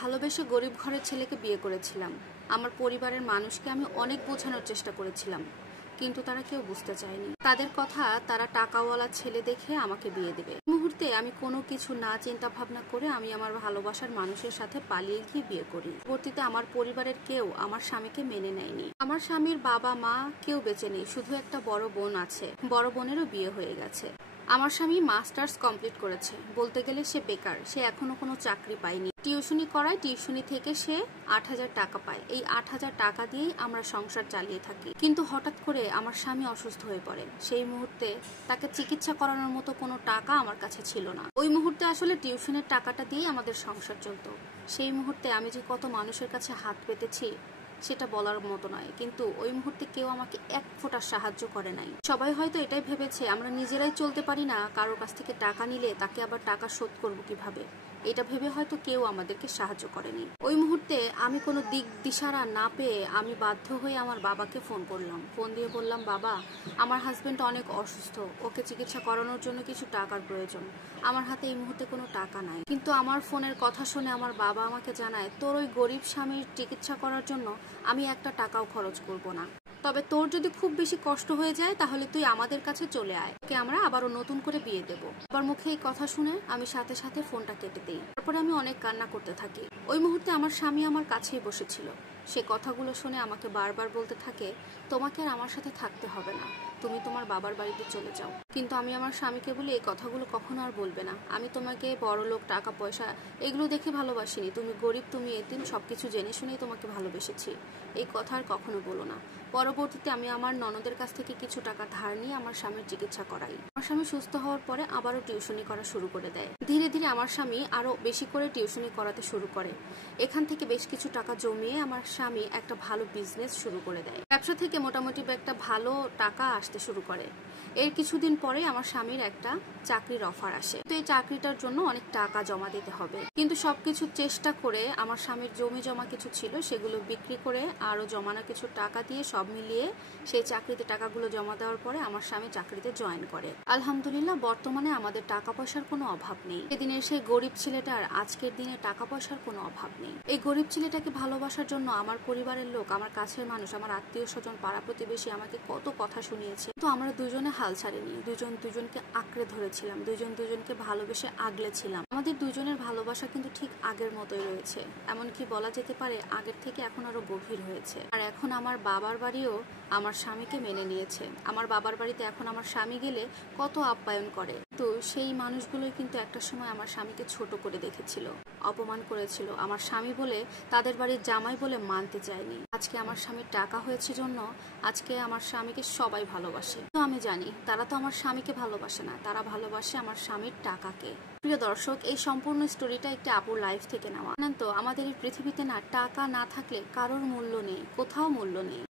ভালোবেসে গরিব ঘরের ছেলেকে বিয়ে করেছিলাম। আমার পরিবারের মানুষকে আমি অনেক বোঝানোর চেষ্টা করেছিলাম, কিন্তু তারা কেউ বুঝতে চায়নি। তাদের কথা, তারা টাকাওয়ালা ছেলে দেখে আমাকে বিয়ে দেবে। মুহূর্তে আমি কোনো কিছু না চিন্তা ভাবনা করে আমি আমার ভালোবাসার মানুষের সাথে পালিয়ে গিয়ে বিয়ে করি। পরবর্তীতে আমার পরিবারের কেউ আমার স্বামীকে মেনে নেয়নি। আমার স্বামীর বাবা মা কেউ বেঁচে নেই, শুধু একটা বড় বোন আছে। বড় বোনেরও বিয়ে হয়ে গেছে। আমার স্বামী মাস্টার্স কমপ্লিট করেছে, বলতে গেলে সে বেকার। সে এখনো কোনো চাকরি পায়নি। টিউশনি করায়, টিউশনি থেকে সে ৮,০০০ টাকা পায়। এই ৮,০০০ টাকা দিয়েই আমরা সংসার চালিয়ে থাকি। কিন্তু হঠাৎ করে আমার স্বামী অসুস্থ হয়ে পড়ে। সেই মুহূর্তে তাকে চিকিৎসা করানোর মতো কোনো টাকা আমার কাছে ছিল না। ওই মুহূর্তে আসলে টিউশনের টাকাটা দিয়েই আমাদের সংসার চলতো। সেই মুহূর্তে আমি যে কত মানুষের কাছে হাত পেতেছি সেটা বলার মতো নয়। কিন্তু ওই মুহূর্তে কেউ আমাকে এক ফোঁটা সাহায্য করে নাই। সবাই হয়তো এটাই ভেবেছে আমরা নিজেরাই চলতে পারি না, কারোর কাছ থেকে টাকা নিলে তাকে আবার টাকা শোধ করবো কিভাবে, এটা ভেবে হয়তো কেউ আমাদেরকে সাহায্য করেনি। ওই মুহূর্তে আমি কোনো দিক দিশারা না পেয়ে আমি বাধ্য হয়ে আমার বাবাকে ফোন করলাম। ফোন দিয়ে বললাম, বাবা, আমার হাজবেন্ড অনেক অসুস্থ, ওকে চিকিৎসা করানোর জন্য কিছু টাকার প্রয়োজন। আমার হাতে এই মুহূর্তে কোনো টাকা নাই। কিন্তু আমার ফোনের কথা শুনে আমার বাবা আমাকে জানায়, তোর ওই গরিব স্বামীর চিকিৎসা করার জন্য আমি একটা টাকাও খরচ করব না। তবে তোর যদি খুব বেশি কষ্ট হয়ে যায় তাহলে তুই আমাদের কাছে চলে আয়, ওকে আমরা আবারও নতুন করে বিয়ে দেব। আমার মুখে এই কথা শুনে আমি সাথে সাথে ফোনটা কেটে দিই। তারপরে আমি অনেক কান্না করতে থাকি। ওই মুহূর্তে আমার স্বামী আমার কাছেই বসেছিল। সে কথাগুলো শুনে আমাকে বারবার বলতে থাকে, তোমাকে আর আমার সাথে থাকতে হবে না, তুমি তোমার বাবার বাড়িতে চলে যাও। কিন্তু আমি আমার স্বামীকে বলি, এই কথাগুলো কখনো আর বলবে না। আমি তোমাকে বড়লোক, টাকা পয়সা এগুলো দেখে ভালোবাসিনি। তুমি গরিব, তুমি এতিম, সবকিছু জেনে শুনেই তোমাকে ভালোবেসেছি। এই কথা আর কখনো বলো না। পরবর্তীতে আমি আমার ননদের কাছ থেকে কিছু টাকা ধার নিয়ে আমার স্বামীর চিকিৎসা করাই। আমার স্বামী সুস্থ হওয়ার পরে আবারও টিউশনি করা শুরু করে দেয়। ধীরে ধীরে আমার স্বামী আরো বেশি করে টিউশনি করাতে শুরু করে। এখান থেকে বেশ কিছু টাকা জমিয়ে আমার স্বামী একটা ভালো বিজনেস শুরু করে দেয়। ব্যবসা থেকে মোটামুটি একটা ভালো টাকা আসতে শুরু করে। এর কিছুদিন পরে আমার স্বামীর একটা চাকরির অফার আসে। তো এই চাকরিটার জন্য অনেক টাকা জমা দিতে হবে। কিন্তু সবকিছু চেষ্টা করে আমার স্বামীর জমি জমা কিছু ছিল, সেগুলো বিক্রি করে আরো জমানো কিছু টাকা দিয়ে সব মিলিয়ে সেই চাকরিতে টাকাগুলো জমা দেওয়ার পরে আমার স্বামী চাকরিতে জয়েন করে। আলহামদুলিল্লাহ, বর্তমানে আমাদের টাকা পয়সার কোনো অভাব নেই। সেদিনের সেই গরিব ছেলেটার আজকের দিনে টাকা পয়সার কোনো অভাব নেই। এই গরিব ছেলেটাকে ভালোবাসার জন্য আমার পরিবারের লোক, আমার কাছের মানুষ, আমার আত্মীয় স্বজন, পাড়া প্রতিবেশী আমাকে কত কথা শুনিয়েছে। তো আমরা দুজনে হাল ছাড়িনি। দুজন দুজনকে আঁকড়ে ধরেছিলাম, দুজন দুজনকে ভালোবেসে আগলেছিলাম। আমাদের দুজনের ভালোবাসা কিন্তু ঠিক আগের মতোই রয়েছে। এমনকি বলা যেতে পারে আগের থেকে এখন আরো গভীর হয়েছে। আর এখন আমার বাবার বাড়িও আমার স্বামীকে মেনে নিয়েছে। আমার বাবার বাড়িতে এখন আমার স্বামী গেলে কত আপ্যায়ন করে। তো সেই মানুষগুলোই কিন্তু একটা সময় আমার স্বামীকে ছোট করে দেখেছিল, অপমান করেছিল। আমার স্বামী বলে, তাদের বাড়ির জামাই বলে মানতে চায়নি। আজকে আমার স্বামীর টাকা হয়েছে জন্য আজকে আমার স্বামীকে সবাই ভালোবাসে। তো আমি জানি তারা তো আমার স্বামীকে ভালোবাসে না, তারা ভালোবাসে আমার স্বামীর টাকাকে। প্রিয় দর্শক, এই সম্পূর্ণ স্টোরিটা একটা আপুর লাইফ থেকে নেওয়া। জানেন তো, আমাদের এই পৃথিবীতে না টাকা না থাকলে কারোর মূল্য নেই, কোথাও মূল্য নেই।